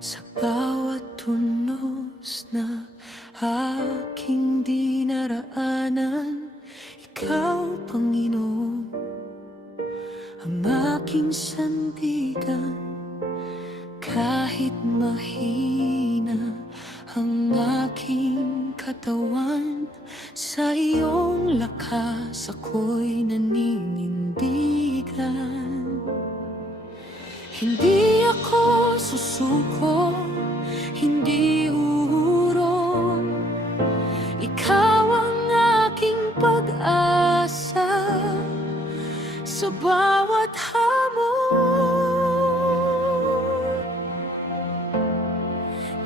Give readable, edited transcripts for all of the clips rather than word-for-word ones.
Sa bawat tunos na aking dinaraanan, Ikaw, Panginoon, ang aking sandigan. Kahit mahina ang aking katawan, sa iyong lakas ako'y naninindigan. Hindi ako susuko, hindi uurong. Ikaw ang aking pag-asa sa bawat hamon.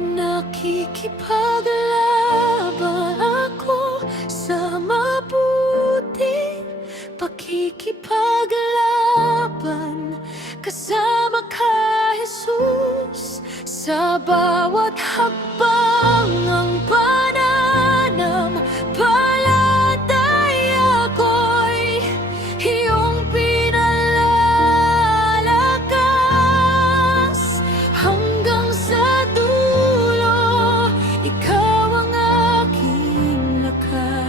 Nakikipaglaban ako sa mabuting pakikipaglaban kasama ka, Jesus, sa bawat hakbang ng pananampalataya ko'y iyong pinalalakas hanggang sa dulo. Ikaw ang aking lakas.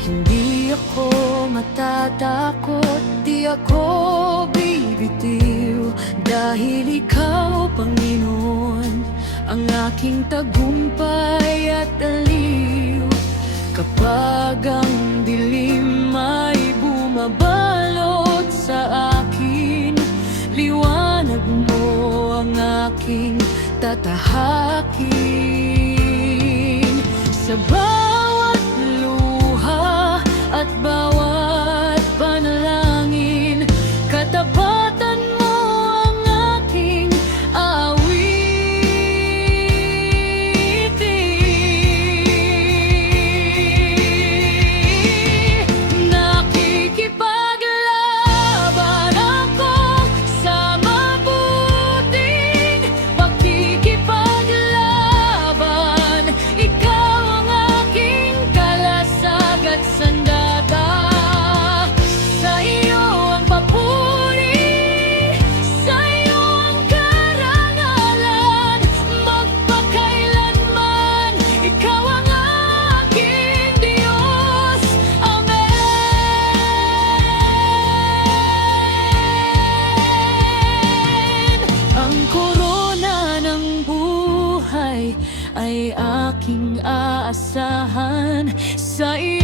Hindi ako matatakot, di ako bibitiw, dahil ikaw, Panginoon, ang aking tagumpay at aliw. Kapag ang dilim ay bumabalot sa akin, liwanag mo ang aking tatahakin. Sa bawat luha at bawat panalangin, katapatan mo ang aking awitin. Nakikipaglaban ako sa mabuting pakikipaglaban. Ikaw ang aking kalasag at sandata. Sa iyo ang papuri, sa iyo ang karangalan, magpakailanman. Ikaw ang aking Diyos. Amen. Ang korona ng buhay ay aking aasahan, sa iyo